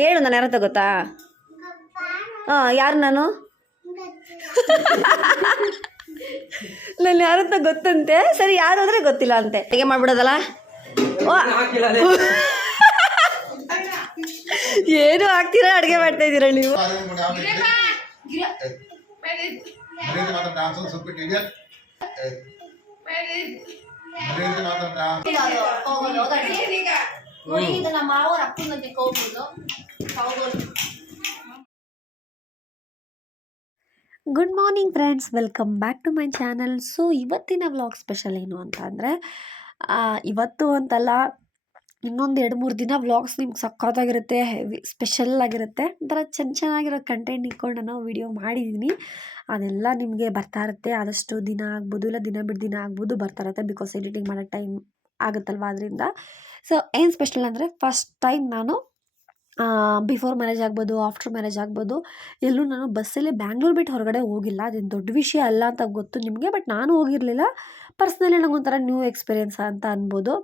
ಹೇಳು ನಾನು ಯಾರತ್ತ ಗೊತ್ತಾ ಹಾಂ ಯಾರು ನಾನು ನಾನು ಯಾರಂತ ಗೊತ್ತಂತೆ ಸರಿ ಯಾರು ಅಂದರೆ ಗೊತ್ತಿಲ್ಲ ಅಂತೆ ಹೇಗೆ ಮಾಡ್ಬಿಡೋದಲ್ಲ ಓ ಏನು ಹಾಕ್ತೀರಾ ಅಡುಗೆ ಮಾಡ್ತಾ ಇದ್ದೀರಾ ನೀವು ನಮ್ಮ ಮಾವರ ಅಪ್ಪನಂತೆ good morning friends welcome back to my channel so ಇವತ್ತಿನ ವ್ಲಾಗ್ ಸ್ಪೆಷಲ್ ಏನು ಅಂತ ಅಂದರೆ ಇವತ್ತು ಅಂತಲ್ಲ ಇನ್ನೊಂದು ಎರಡು ಮೂರು ದಿನ ವ್ಲಾಗ್ಸ್ ನಿಮ್ಗೆ ಸಕ್ಕತ್ತಾಗಿರುತ್ತೆ ಹೆವಿ ಸ್ಪೆಷಲ್ ಆಗಿರುತ್ತೆ. ಒಂಥರ ಚೆನ್ನ ಚೆನ್ನಾಗಿರೋ ಕಂಟೆಂಟ್ ಇಟ್ಕೊಂಡು ನಾನು ವಿಡಿಯೋ ಮಾಡಿದ್ದೀನಿ ಅದೆಲ್ಲ ನಿಮಗೆ ಬರ್ತಾ ಇರುತ್ತೆ. ಆದಷ್ಟು ದಿನ ಆಗ್ಬೋದು ಇಲ್ಲ ದಿನ ಬಿಟ್ಟು ದಿನ ಆಗ್ಬೋದು ಬರ್ತಾ ಇರುತ್ತೆ ಬಿಕಾಸ್ ಎಡಿಟಿಂಗ್ ಮಾಡೋ ಟೈಮ್ ಆಗುತ್ತಲ್ವ? ಅದರಿಂದ ಸೊ ಏನು ಸ್ಪೆಷಲ್ ಅಂದರೆ ಫಸ್ಟ್ ಟೈಮ್ ನಾನು ಬಿಫೋರ್ ಮ್ಯಾರೇಜ್ ಆಗ್ಬೋದು ಆಫ್ಟರ್ ಮ್ಯಾರೇಜ್ ಆಗ್ಬೋದು, ಎಲ್ಲೂ ನಾನು ಬಸ್ಸಲ್ಲಿ ಬ್ಯಾಂಗ್ಳೂರ್ ಬಿಟ್ಟು ಹೊರಗಡೆ ಹೋಗಿಲ್ಲ. ಅದೇನು ದೊಡ್ಡ ವಿಷಯ ಅಲ್ಲ ಅಂತ ಗೊತ್ತು ನಿಮಗೆ ಬಟ್ ನಾನು ಹೋಗಿರಲಿಲ್ಲ. ಪರ್ಸ್ನಲಿ ನನಗೊಂಥರ ನ್ಯೂ ಎಕ್ಸ್ಪೀರಿಯೆನ್ಸ್ ಅಂತ ಅನ್ಬೋದು.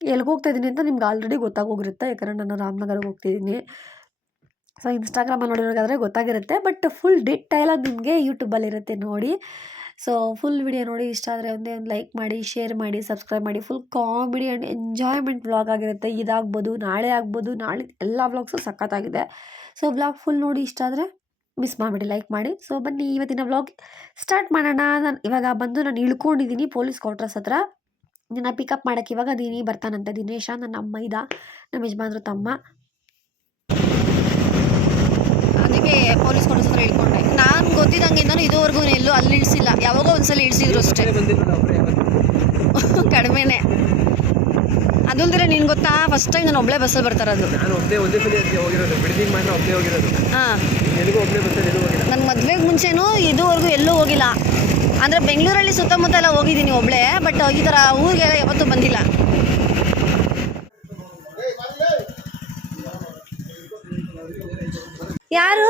ಎಲ್ಲಿಗೆ ಹೋಗ್ತಾ ಇದ್ದೀನಿ ಅಂತ ನಿಮ್ಗೆ ಆಲ್ರೆಡಿ ಗೊತ್ತಾಗೋಗಿರುತ್ತೆ, ಯಾಕಂದರೆ ನಾನು ರಾಮನಗರಕ್ಕೆ ಹೋಗ್ತಿದ್ದೀನಿ. ಸೊ ಇನ್ಸ್ಟಾಗ್ರಾಮಲ್ಲಿ ನೋಡಿರೋದಾದರೆ ಗೊತ್ತಾಗಿರುತ್ತೆ ಬಟ್ ಫುಲ್ ಡಿಟೈಲಾಗಿ ನಿಮಗೆ ಯೂಟ್ಯೂಬಲ್ಲಿರುತ್ತೆ ನೋಡಿ. ಸೊ ಫುಲ್ ವಿಡಿಯೋ ನೋಡಿ ಇಷ್ಟ ಆದರೆ ಒಂದೇ ಒಂದು ಲೈಕ್ ಮಾಡಿ ಶೇರ್ ಮಾಡಿ ಸಬ್ಸ್ಕ್ರೈಬ್ ಮಾಡಿ. Full comedy and enjoyment vlog ಆಗಿರುತ್ತೆ. ಇದಾಗ್ಬೋದು, ನಾಳೆ ಆಗ್ಬೋದು, ನಾಳೆ ಎಲ್ಲ ವ್ಲಾಗ್ಸು ಸಖತ್ತಾಗಿದೆ. ಸೊ ವ್ಲಾಗ್ ಫುಲ್ ನೋಡಿ ಇಷ್ಟ ಆದರೆ ಮಿಸ್ ಮಾಡಿಬಿಡಿ ಲೈಕ್ ಮಾಡಿ. ಸೊ ಬನ್ನಿ, ಇವತ್ತಿನ ವ್ಲಾಗ್ ಸ್ಟಾರ್ಟ್ ಮಾಡೋಣ. ನಾನು ಇವಾಗ ಬಂದು ನಾನು ಇಳ್ಕೊಂಡಿದ್ದೀನಿ ಪೊಲೀಸ್ ಕ್ವಾರ್ಟರ್ಸ್ ಹತ್ರ. ನನ್ನ ಪಿಕಪ್ ಮಾಡೋಕ್ಕೆ ಇವಾಗ ದಿನಿ ಬರ್ತಾನಂತೆ ದಿನೇಶ, ನನ್ನ ಅಮ್ಮ ಇದ, ನಮ್ಮ ಯಜಮಾನ್ರು ತಮ್ಮ ಅದಕ್ಕೆ ಪೊಲೀಸ್ ಹತ್ರ ಹೇಳ್ಕೊಂಡೆ ನಾನು ಗೊತ್ತಿದ್ದಂಗಿಂದನೂ ಇದುವರೆಗೂ ಎಲ್ಲೂ ಅಲ್ಲಿ ಇಳಿಸಿಲ್ಲ ಯಾವಾಗೋ ಒಂದ್ಸಲ ಇಳಿಸಿದ್ರು ಅಷ್ಟೇ. ಕಡಿಮೆನೆ. ಅದಲ್ದ್ರೆ ನಿನ್ ಗೊತ್ತಾ? ಫಸ್ಟ್ ಟೈಮ್ ನಾನು ಒಬ್ಳೆ ಬಸ್ಸಲ್ಲಿ ಬರ್ತಾರದು ನಾನು ಹಾಂ. ನನ್ನ ಮದುವೆಗೆ ಮುಂಚೆನೂ ಇದುವರೆಗೂ ಎಲ್ಲೂ ಹೋಗಿಲ್ಲ. ಅಂದರೆ ಬೆಂಗಳೂರಲ್ಲಿ ಸುತ್ತಮುತ್ತ ಎಲ್ಲ ಹೋಗಿದ್ದೀನಿ ಒಬ್ಳೆ ಬಟ್ ಈ ಥರ ಊರಿಗೆ ಯಾವತ್ತೂ ಬಂದಿಲ್ಲ. ಯಾರು?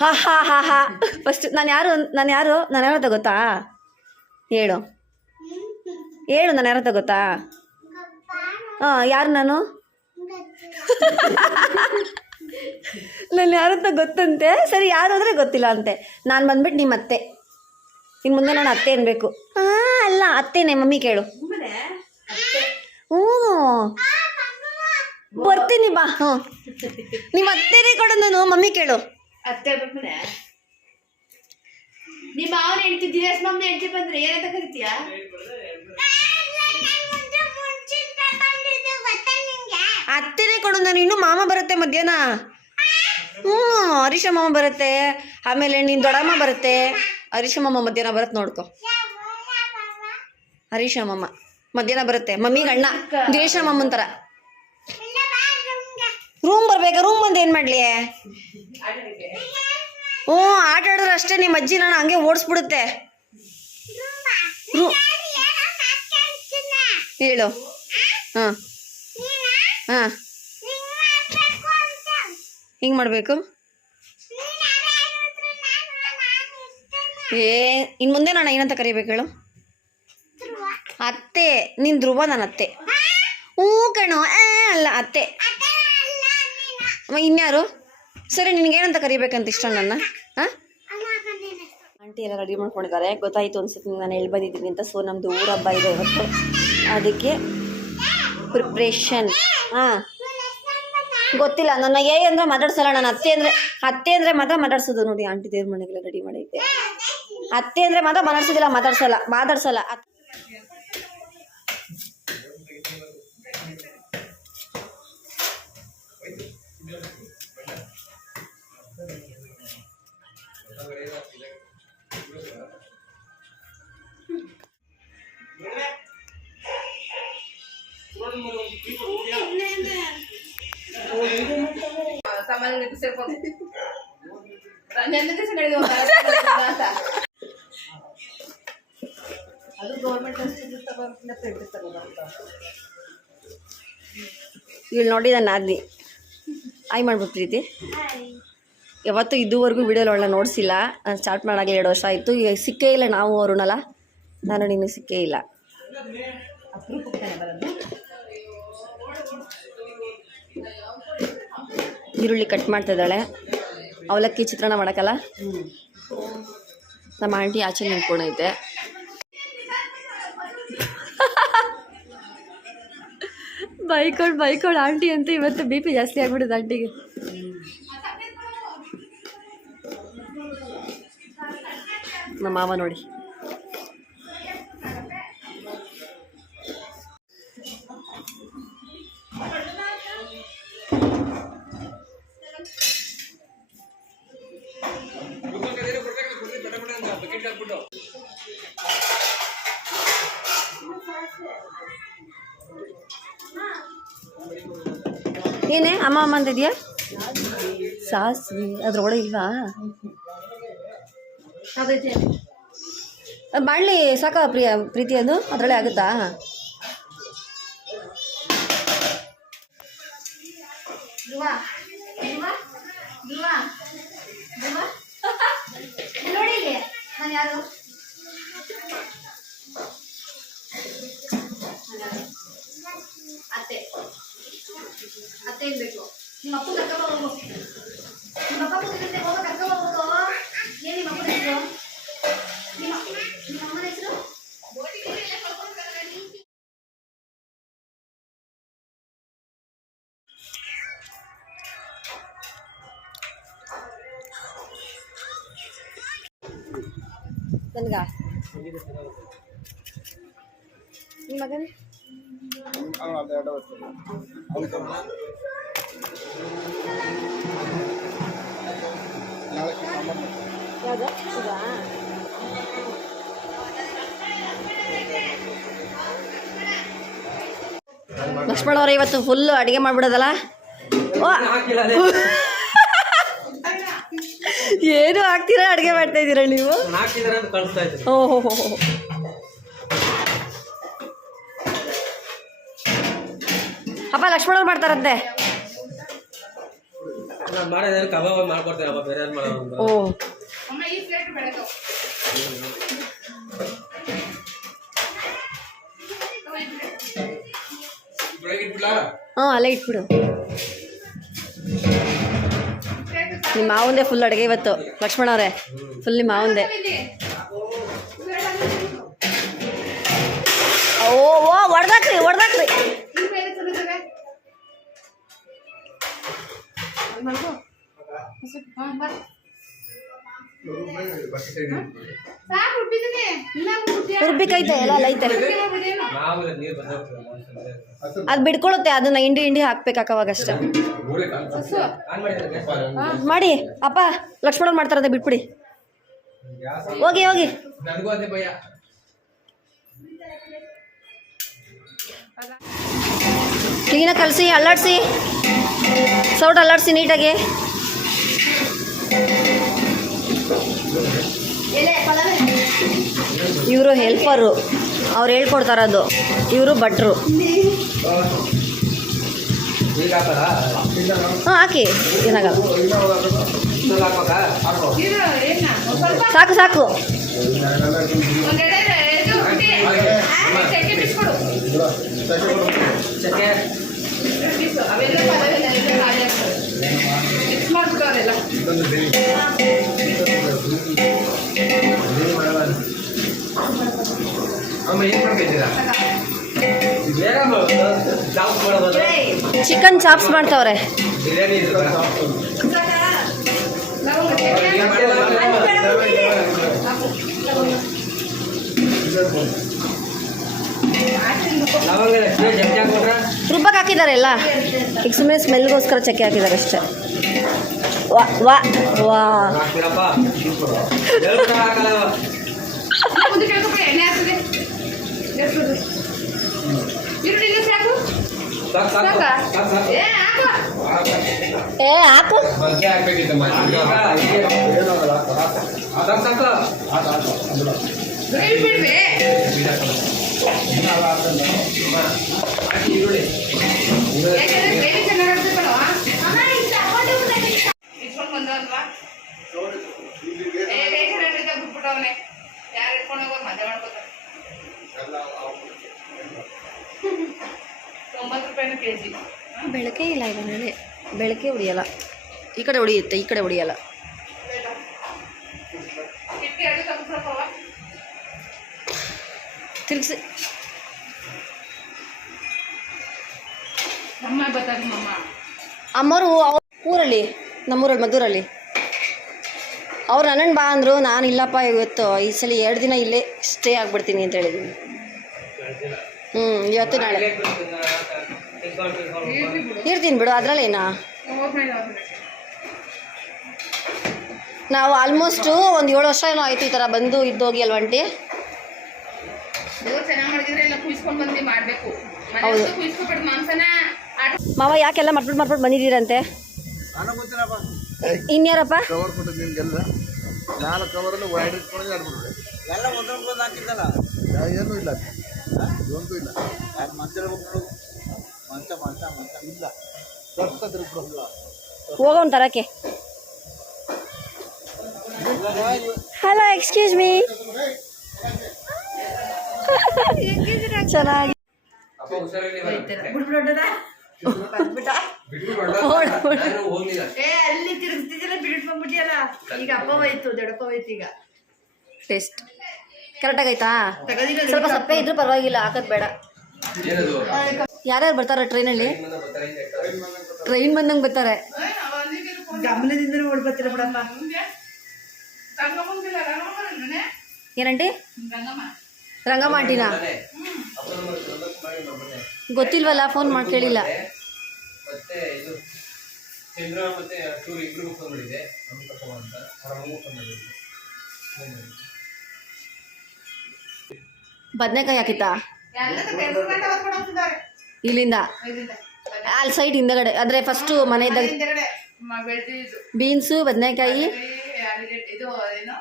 ಹಾ ಹಾ ಹಾ ಹಾ. ಫಸ್ಟ್ ನಾನು ಯಾರು ನಾನು ಯಾರು? ನಾನು ಯಾರು ಅಂತ ಗೊತ್ತಾ? ಹೇಳು. ಹೇಳು ನಾನು ಯಾರು ಅಂತ ಗೊತ್ತಾ? ಹಾಂ ಯಾರು ನಾನು? ನಾನು ಯಾರಂತ ಗೊತ್ತಂತೆ. ಸರಿ ಯಾರು ಅಂದರೆ ಗೊತ್ತಿಲ್ಲ ಅಂತೆ. ನಾನು ಬಂದ್ಬಿಟ್ಟು ನಿಮ್ಮ ಅತ್ತೆ. ಇನ್ನು ಮುಂದೆ ನಾನು ಅತ್ತೆ ಅನ್ಬೇಕು. ಹಾಂ ಅಲ್ಲ ಅತ್ತೆನೇ ಮಮ್ಮಿ ಕೇಳು. ಹ್ಞೂ ಬರ್ತೀನಿ ಬಾ. ಹ್ಞೂ. ನಿಮ್ಮ ಅತ್ತೆನೇ ಕೊಡು ನಾನು ಮಮ್ಮಿ ಕೇಳು. ಅತ್ತೆ ಬಂದ್ಮೇಲೆ ನಿಮ್ಮ ಮಾವನ ಹೆಂಡತಿ ದಿನೇಶ್ ಮಮ್ಮನ ಹೆಂಡತಿ ಬಂದ್ರೆ ಏನಂತ ಕರಿತೀಯಾ? ಅತ್ತೆನೇ ಕೊಡು ನಾನು ಇನ್ನು ಮಾಮ ಬರುತ್ತೆ ಮಧ್ಯಾಹ್ನ. ಹ್ಞೂ ಹರೀಶ ಮಾಮ ಬರುತ್ತೆ ಆಮೇಲೆ ನಿನ್ನ ದೊಡ್ಡಮ್ಮ ಬರುತ್ತೆ. ಹರೀಶ ಮಾಮ ಮಧ್ಯಾಹ್ನ ಬರುತ್ತೆ ನೋಡ್ಕೊ. ಹರೀಶ ಮಾಮ ಮಧ್ಯಾಹ್ನ ಬರುತ್ತೆ ಮಮ್ಮಿಗೆ ಅಣ್ಣ ದಿನೇಶ ಮಾಮನ್ ಥರ ರೂಮ್ ಬರ್ಬೇಕಾ? ರೂಮ್ ಬಂದು ಏನು ಮಾಡಲಿ? ಹ್ಞೂ ಆಟ ಆಡಿದ್ರೆ ಅಷ್ಟೇ ನಿಮ್ಮ ಅಜ್ಜಿ ನಾನು ಹಂಗೆ ಓಡಿಸ್ಬಿಡುತ್ತೆ. ರೂ ಹೇಳು. ಹಾಂ. ಹಾಂ. ಹಿಂಗೆ ಮಾಡಬೇಕು? ಏ ಇನ್ನು ಮುಂದೆ ನಾನು ಏನಂತ ಕರಿಬೇಕು ಹೇಳು? ಅತ್ತೆ. ನಿನ್ ಧ್ರುವ ನನ್ನ ಅತ್ತೆ. ಹ್ಞೂ ಕಣೋ. ಅಲ್ಲ ಅತ್ತೆ. ಇನ್ಯಾರು? ಸರಿ, ನಿನಗೇನಂತ ಕರಿಬೇಕಂತ ಇಷ್ಟ ನನ್ನ? ಹಾಂ? ಆಂಟಿ ಎಲ್ಲ ರೆಡಿ ಮಾಡ್ಕೊಂಡಿದ್ದಾರೆ. ಗೊತ್ತಾಯಿತು ಅನ್ಸುತ್ತೆ ನಾನು ಹೇಳಿ ಬಂದಿದ್ದೀನಿ ಅಂತ. ಸೊ ನಮ್ಮದು ಊರ ಹಬ್ಬ ಇದೆ ಇವತ್ತು. ಅದಕ್ಕೆ ಪ್ರಿಪ್ರೇಷನ್ ಹಾಂ. ಗೊತ್ತಿಲ್ಲ. ನನ್ನ ಏ ಅಂದರೆ ಮಾತಾಡ್ಸಲ್ಲ. ನಾನು ಅತ್ತೆ ಅಂದರೆ ಅತ್ತೆ ಅಂದರೆ ಮಾತ್ರ ಮಾತಾಡ್ಸೋದು ನೋಡಿ. ಆಂಟಿ ದೇವ್ರ ಮನೆಗೆಲ್ಲ ರೆಡಿ ಮಾಡಿದ್ದೆ. ಅತ್ತೆ ಅಂದರೆ ಮಾತ್ರ ಮಾತಾಡ್ಸೋದಿಲ್ಲ, ಮಾತಾಡ್ಸಲ್ಲ ಮಾತಾಡ್ಸಲ್ಲ. ಇಲ್ಲಿ ನೋಡಿದ ನಾದಿ ಆಯ್ ಮಾಡ್ಬೇಕು ಪ್ರೀತಿ. ಯಾವತ್ತೂ ಇದುವರೆಗೂ ವಿಡಿಯೋ ಒಳ್ಳೆ ನೋಡಿಸಿಲ್ಲ. ನಾನು ಸ್ಟಾರ್ಟ್ ಮಾಡಾಗಲಿ ಎರಡು ವರ್ಷ ಆಯಿತು. ಈಗ ಸಿಕ್ಕೇ ಇಲ್ಲ ನಾವು ಅವರುನಲ್ಲ ನಾನು ನಿನಗೆ ಸಿಕ್ಕೇ ಇಲ್ಲ. ಈರುಳ್ಳಿ ಕಟ್ ಮಾಡ್ತಿದ್ದಾಳೆ ಅವಲಕ್ಕಿ ಚಿತ್ರಾನ್ನ ಮಾಡೋಕ್ಕಲ್ಲ? ನಮ್ಮ ಆಂಟಿ ಆಚೆ ನಿಂತ್ಕೊಂಡೈತೆ. ಬೈಕೊಂಡು ಬೈಕೊಂಡು ಆಂಟಿ ಅಂತ ಇವತ್ತು ಬಿ ಪಿ ಜಾಸ್ತಿ ಆಗ್ಬಿಡುದು ಆಂಟಿಗೆ. ನಮ್ಮ ಮಾವ ನೋಡಿ. ಏನೇ, ಅಮ್ಮ ಅಮ್ಮ ಅಂದಿದ್ಯಾ? ಸಾಸಿವೆ, ಅದ್ರೊಳಗೆ ಇಲ್ವಾ? ಮಾಡಲಿ, ಸಾಕ ಪ್ರಿಯ, ಪ್ರೀತಿ ಅದು? ಅದರಲ್ಲೇ ಆಗುತ್ತಾ? ಅತ್ತೆ. ಅತ್ತೆ ಇರ್ಬೇಕು ನಿಮ್ಮ ಅಪ್ಪ ಕರ್ಕೊಂಡ್ ಹೋಗು ನಿಮ್ಮ ಅಪ್ಪ ಕೂತಿರುತ್ತೆ ಹೋಗ ಕರ್ಕೊಂಡ್ ಹೋಗ್ಬೇಕು ಏನ್ ನಿಮ್ಮ ಅಪ್ಪನ ಹೆಸರು ನಿಮ್ಮ ನಿಮ್ಮ ಅಮ್ಮನ ಹೆಸರು ನನಗ ನಿಮ್ಮ ಮಗನೇ ಲಕ್ಷ್ಮಣ ಅವ್ರೆ ಇವತ್ತು ಫುಲ್ ಅಡುಗೆ ಮಾಡ್ಬಿಡೋದಲ್ಲ? ಏನು ಹಾಕ್ತೀರಾ ಅಡುಗೆ ಮಾಡ್ತಾ ಇದ್ದೀರಾ ನೀವು? ಓಹೋ ಅಪ್ಪ ಲಕ್ಷ್ಮಣ ಅವ್ರು ಮಾಡ್ತಾರಂತೆ ನಾನು ಮಾಡಿದ್ರೆ ಕಬಾಬ್ ಮಾಡ್ಕೊಡ್ತೀನಿ ಅಪ್ಪ ಬೇರೆ ಯಾರು ಮಾಡ್ತಾರಂತೆ. ಓ. ಹಾಂ ಅಲ್ಲೇ ಇಟ್ಬಿಡು. ನಿಮ್ಮ ಮಾವಂದೇ ಫುಲ್ ಅಡುಗೆ ಇವತ್ತು ಲಕ್ಷ್ಮಣ ಅವರೇ. ಫುಲ್ ನಿಮ್ಮ ಮಾವಂದೇ. ಓ ಓ ಹೊಡ್ದಾಕ್ರಿ ಹೊಡ್ದಾಕ್ರಿ ರುಬ್ಬಿಕೈತೆ ಎಲ್ಲ ಅದು ಬಿಡ್ಕೊಳುತ್ತೆ, ಅದನ್ನ ಹಿಂಡಿ ಹಿಂಡಿ ಹಾಕ್ಬೇಕಾಕವಾಗ ಅಷ್ಟೇ ಆನ್ ಮಾಡಿದ್ರೆ ಮಾಡಿ, ಅಪ್ಪ ಲಕ್ಷ್ಮಣ ಮಾಡ್ತಾರದೆ ಬಿಟ್ಬಿಡಿ. ಹೋಗಿ ಹೋಗಿ. ಕ್ಲೀನಾಗಿ ಕಲಸಿ, ಅಲ್ಲಾಡಿಸಿ. ಸೌಟ್ ಅಲ್ಲಾಡಿಸಿ ನೀಟಾಗಿ. ಇವರು ಹೆಲ್ಪರು ಅವ್ರು ಹೇಳ್ಕೊಡ್ತಾರದು. ಇವರು ಭಟ್ರು. ಹಾಂ ಹಾಕಿ. ಏನಾಗಲ್ಲ. ಸಾಕು ಸಾಕು. ಚಕ್ಕೆ ಚಿಕನ್ ಚಾಪ್ಸ್ ಮಾಡ್ತಾವ್ರೆ. ರುಬ್ಬಕ್ಕೆ ಹಾಕಿದ್ದಾರೆ ಎಲ್ಲ. ಈಗ ಸುಮ್ಮನೆ ಸ್ಮೆಲ್ಗೋಸ್ಕರ ಚಕ್ಕೆ ಹಾಕಿದ್ದಾರೆ ಅಷ್ಟೇ. ವಾ ವಾ ವಾ ಹಾಕ್ಬಿಡಪ್ಪ ಹೇಳ್ಬಿಟ್ಟು ಹಾಕಲ್ಲ ತೊಂಬತ್ತು ರೂಪಾಯಿನ ಕೆ ಜಿ ಬೆಳಗ್ಗೆ ಇಲ್ಲ ನಾಳೆ ಬೆಳಕೆ ಹೊಡಿಯಲ್ಲ. ಈ ಕಡೆ ಹೊಡಿಯುತ್ತೆ ಈ ಕಡೆ ಹೊಡಿಯಲ್ಲ. ತಿರುಗಿಸಿ. ಅಮ್ಮರು ಅವ್ರ ಊರಲ್ಲಿ ನಮ್ಮೂರಲ್ಲಿ ಮದ್ದೂರಲ್ಲಿ. ಅವ್ರು ಅಣ್ಣನ ಬಾ ಅಂದರು ನಾನು ಇಲ್ಲಪ್ಪ ಇವತ್ತು. ಈ ಸಲ ಎರಡು ದಿನ ಇಲ್ಲೇ ಸ್ಟೇ ಆಗಿಬಿಡ್ತೀನಿ ಅಂತ ಹೇಳಿದ್ದೀನಿ ಹ್ಞೂ ಇವತ್ತು ನಾಳೆ. ಇರ್ತೀನಿ ಬಿಡು ಅದರಲ್ಲೇನಾ ನಾವು ಆಲ್ಮೋಸ್ಟು ಒಂದು ಏಳು ವರ್ಷ ಏನೋ ಆಯಿತು ಈ ಥರ ಬಂದು ಇದ್ದೋಗಿ ಅಲ್ವಂಟಿ ಮಾವ, ಯಾಕೆಲ್ಲ ಮರ್ಬಿಟ್ಟು ಮರ್ಬಿಟ್ಟು ಬಂದಿದ್ದೀರಂತೆ? ಇನ್ಯಾರಪ್ಪ? ಇಲ್ಲ. ಹೋಗೋಣ ತರಕ್ಕೆ ಹಲೋ ಎಕ್ಸ್ಕ್ಯೂಸ್ ಮೀ ಚೆನ್ನಾಗಿ ಅಲ್ಲಿ ತಿರುಗಿಸ್ತಿದ್ದಿಲ್ಲ ಬಿಡಿಟ್ ಬಂದ್ಬಿಟ್ಟಿಯಲ್ಲ ಈಗ ಅಪ್ಪ ಹೋಯ್ತು ದೊಡ್ಡಪ್ಪ ಹೋಯ್ತು ಈಗ ಟೇಸ್ಟ್ ಕರೆಕ್ಟಾಗಿ ಆಯ್ತಾ? ಸ್ವಲ್ಪ ಸಪ್ಪೆ ಇದ್ರೂ ಪರವಾಗಿಲ್ಲ, ಹಾಕೋದು ಬೇಡ. ಯಾರ್ಯಾರು ಬರ್ತಾರೆ ಟ್ರೈನಲ್ಲಿ. ಟ್ರೈನ್ ಬಂದಂಗೆ ಬರ್ತಾರೆ ಓಡ್ಬರ್ತೀರ ಬಿಡಪ್ಪ ಏನಂಟಿ ರಂಗಮ್ಮ ರಂಗಮ್ಮ ಆಂಟಿನಾ. ಗೊತ್ತಿಲ್ವಲ್ಲ ಫೋನ್ ಮಾಡಿ ಕೇಳಿಲ್ಲ. ಬದನೆಕಾಯಿ ಹಾಕಿತ್ತಾ ಇಲ್ಲಿಂದ. ಅಲ್ಲಿ ಸೈಡ್ ಹಿಂದಗಡೆ ಅಂದ್ರೆ ಫಸ್ಟ್ ಮನೆ ಇದ್ದಾಗ ಬೀನ್ಸ್ ಬದನೆಕಾಯಿ. ಇದು ಏನು?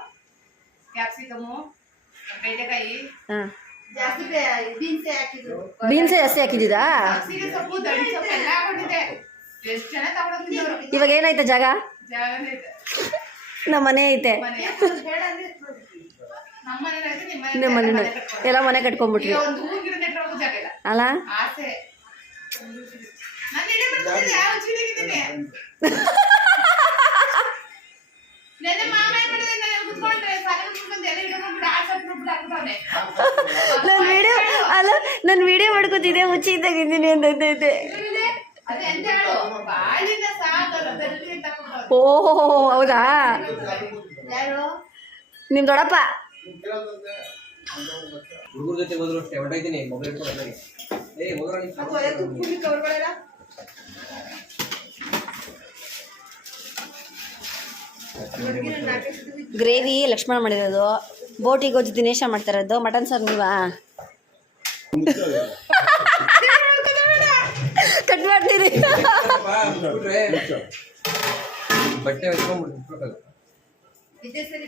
ಕ್ಯಾಪ್ಸಿಕಮು ಬೆಂಡೆಕಾಯಿ. ಹಾಂ. ಜಾಸ್ತಿ ಬೀನ್ಸೆ ಜಾಸ್ತಿ ತಗೊಂಡೋಗಿದ್ದವ್ರು ಇವಾಗ ಏನೈತೆ ಜಾಗ? ನಮ್ಮ ಮನೆ ಐತೆ ನಮ್ಮ ಮನೆ ಎಲ್ಲ ಮನೆ ಕಟ್ಕೊಂಡ್ಬಿಟ್ರಿ. ಅಲ್ಲ? ನಾನು ವಿಡಿಯೋ ಅಲ್ಲ ನಾನು ವಿಡಿಯೋ ಮಾಡ್ಕೋತಿದ್ದೆ ಮುಚ್ಚಿ ಇದ್ದಾಗಿದ್ದೀನಿ ಅಂತೈತೆ ಓಹೋ ಹೌದಾ? ನಿಮ್ ನಿಮ್ಮ ದೊಡ್ಡಪ್ಪ. ಹುಡುಗರ ಜೊತೆ ಹೋದ್ರು ಅಷ್ಟೇ ಹೊರಟಿದ್ದೀನಿ ಮೊಬೈಲ್ ಇಟ್ಕೊಂಡು. ಏ ಹೋದ್ರ ಗ್ರೇವಿ ಲಕ್ಷ್ಮಣ ಮಾಡಿರೋದು. ಬೋಟಿ ಗೊಜ್ಜು ದಿನೇಶ ಮಾಡ್ತಾರದು ಮಟನ್ ಸಾರು ನೀವಾ? ಕಟ್ ಮಾಡ್ತೀರಿ. ಬಟ್ಟೆ ಸರಿ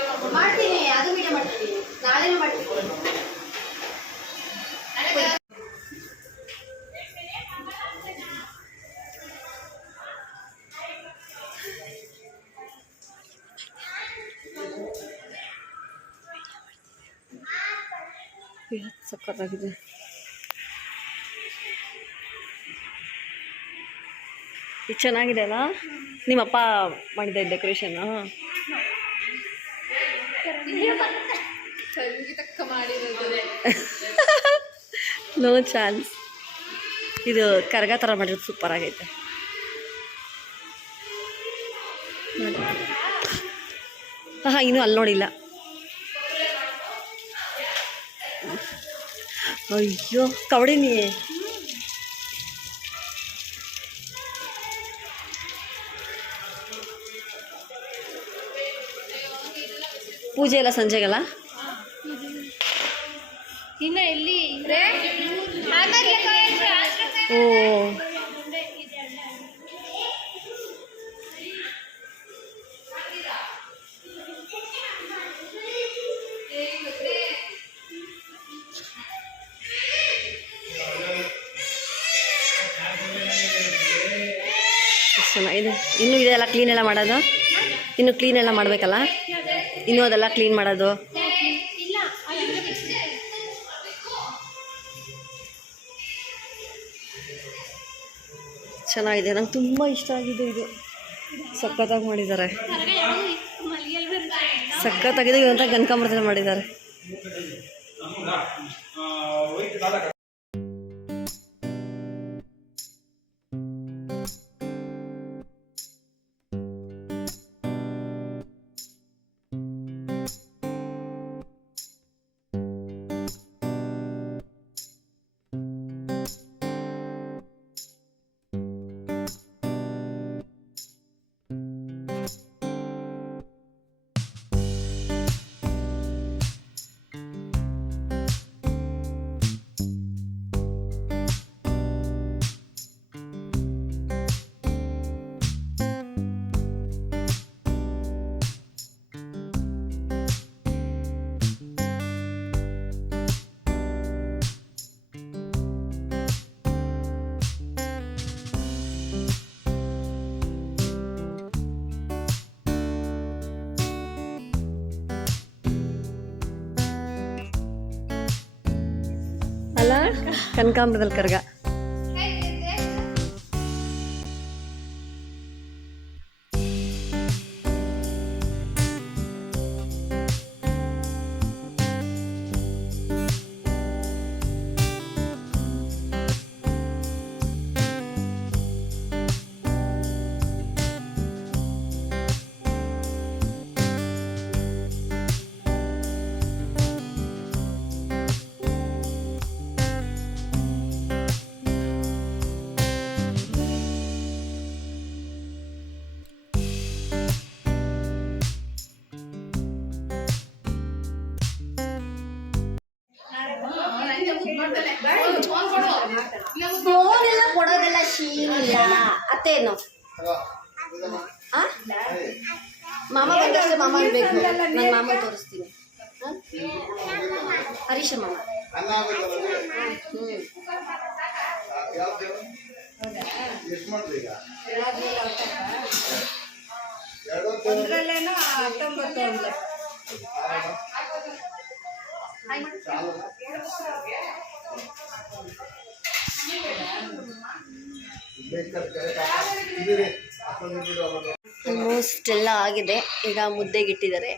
ಇದು ಚೆನ್ನಾಗಿದೆ ಅಲ್ಲ? ನಿಮ್ಮಪ್ಪ ಮಾಡಿದ ಡೆಕೋರೇಷನ್ ನೋ ಚಾನ್ಸ್ ಇದು ಕರಗ ಥರ ಮಾಡಿರೋದು ಸೂಪರ್ ಆಗೈತೆ. ಹಾಂ, ಇನ್ನೂ ಅಲ್ಲಿ ನೋಡಿಲ್ಲ. ಅಯ್ಯೋ ಕವಡಿನಿ ಪೂಜೆ ಎಲ್ಲ ಸಂಜೆಗಲ್ಲ? ಇನ್ನ ಎಲ್ಲಿ? ಓ. ಎಷ್ಟ್ ಇನ್ನೂ ಇದೆಲ್ಲ ಕ್ಲೀನ್ ಎಲ್ಲ ಮಾಡೋದು? ಇನ್ನು ಕ್ಲೀನ್ ಎಲ್ಲ ಮಾಡಬೇಕಲ್ಲ? ಇನ್ನೂ ಅದೆಲ್ಲ ಕ್ಲೀನ್ ಮಾಡೋದು? ಚೆನ್ನಾಗಿದೆ. ನಂಗೆ ತುಂಬ ಇಷ್ಟ ಆಗಿದೆ ಇದು. ಸಖತ್ತಾಗಿ ಮಾಡಿದ್ದಾರೆ. ಸಖತ್ತಾಗಿದೆ ಇವಂತ ಗನ್ಕಾಮೃತ ಮಾಡಿದ್ದಾರೆ. ಅಲ್ಲ ಕನಕಾಂಬರದಲ್ಲಿ ಬೇಕು ನನ್ನ ಮಾಮ ತೋರಿಸ್ತೀನಿ? ಹರೀಶ ಮಾಮ ಒಂದ್ರಲ್ಲೇನೋ ಹತ್ತೊಂಬತ್ತು ಅಂತ ಅವನು ಆಲ್ಮೋಸ್ಟ್ ಎಲ್ಲ ಆಗಿದೆ. ಈಗ ಮುದ್ದೆಗೆ ಇಟ್ಟಿದ್ದಾರೆ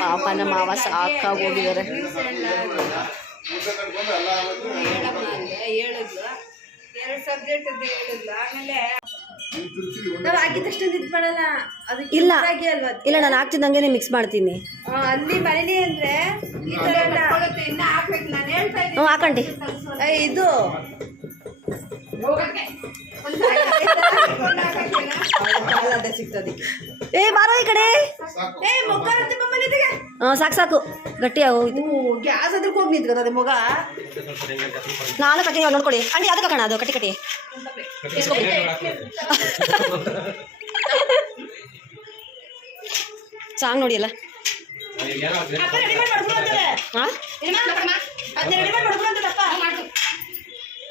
ಪಾಪ ನಮ್ಮ ಮಾವ ಸಾಕಾಗಿ ಹೋಗಿದ್ದಾರೆ ಮುದ್ದೆ ಕಟ್ಕೊಂಡು ಎಲ್ಲ ಆಗೋದು ಹೇಳಮ್ಮ ಅಂದೆ ಹೇಳಿದ್ಲು ಎರಡು ಸಬ್ಜೆಕ್ಟ್ ಆಮೇಲೆ ನೀವು ತಿರ್ತೀವಿ ಒಂದು ನಾವು ಆಗಿದ ತಕ್ಷಣ ಇದು ಮಾಡಲ್ಲ ಅದಕ್ಕೆ ಇಲ್ಲ ಅಲ್ವಾ ಇಲ್ಲ ನಾನು ಹಾಕ್ತಿದ್ದಂಗೆ ಮಿಕ್ಸ್ ಮಾಡ್ತೀನಿ ಅಲ್ಲಿ ಮನೇಲಿ ಅಂದ್ರೆ ಹ್ಞೂ ಹಾಕಂಡಿ ಏ, ಇದು ಏ ಬಾರೋ ಈ ಕಡೆ. ಹಾಂ ಸಾಕು ಸಾಕು. ಗಟ್ಟಿ ಆಗೋಯ್ತು ಗ್ಯಾಸ್ ಅದ್ರಕ್ಕೆ ಹೋಗಿ ನಿಂತ್ಕದ ಅದೇ ಮಗ. ನಾನು ಕಟ್ಟಿ ನೋಡ್ಕೊಡಿ. ಅಂಡಿ ಅದಕ್ಕೆ ಕಣ ಅದು? ಕಟ್ಟಿ ಕಟ್ಟಿ. ಸಾಂಗ್ ನೋಡಿ ಅಲ್ಲ ಹಾಂ?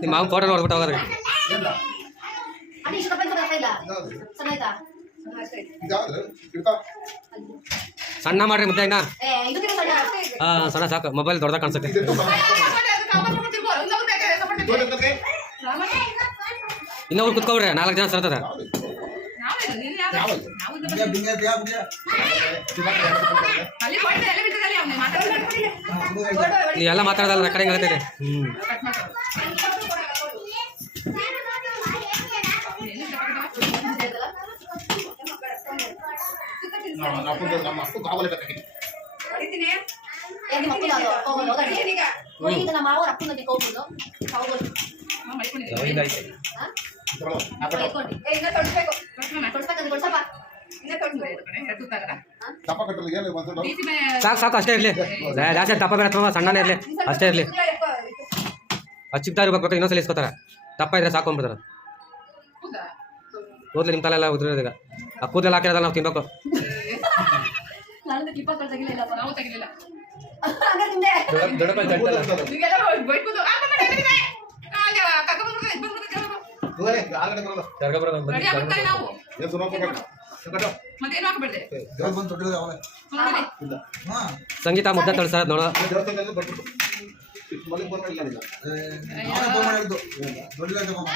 ನಿಮ್ಮ ಮಾವ ಫೋಟೋ ನೋಡ್ಬಿಟ್ಟು ಹೋಗೋದ್ರಿ ಸಣ್ಣ ಮಾಡ್ರಿ ಮತ್ತೆ ಇನ್ನ ಹಾ ಸಣ್ಣ ಸಾಕು ಮೊಬೈಲ್ ದೊಡ್ಡದಾಗ ಕಾಣಿಸುತ್ತೆ ಇನ್ನೊಬ್ರು ಕುತ್ಕೊಬಿಡ್ರಿ ನಾಲ್ಕು ಜನ ಸರ್ತದ ನೀವೆಲ್ಲ ಮಾತಾಡೋದಲ್ಲ ರೆಕಾರ್ಡಿಂಗ್ ಆಗ್ತೈತೆ ಹ್ಞೂ ಈಗ ಸಾಕು ಸಾಕು ಅಷ್ಟೇ ಇರಲಿ. ಜಾಸ್ತಿ ದಪ್ಪ ಬೇಡ ಸಣ್ಣನೇ ಇರಲಿ. ಅಷ್ಟೇ ಇರಲಿ. ಚಿಕ್ಕ ಇರ್ಬೇಕು ಇನ್ನೊಂದ್ಸಲ ಇಸ್ಕೋತಾರೆ. ದಪ್ಪ ಇದ್ರೆ ಸಾಕು ಅಂದ್ಬಿಡ್ತಾರೆ. ಕೂದಲು ನಿಮ್ಮ ತಲೆ ಎಲ್ಲ ಈಗ. ಆ ಕೂದಲೆಲ್ಲ ಹಾಕಿರೋದಲ್ಲ ನಾವು ತಿನ್ಬೇಕು. ಆರ್ಗಡೆ ಬರೋದು. ಮತ್ತೇನು ಹಾಕ್ಬಿಡ್ದೆ ಇಲ್ಲ. ಹಾ. ಸಂಗೀತ ಮುದ್ದೆ ನೋಡ. ದೇವಸ್ಥಾನದಲ್ಲಿ ಬರ್ಬಿಟ್ಟು. ಬರ್ತಾ ಇಲ್ಲ. ನೀನು. ಅವನೇ ಫೋನ್ ಮಾಡಿದ್ದು ದೊಡ್ಡ ಮಾಮ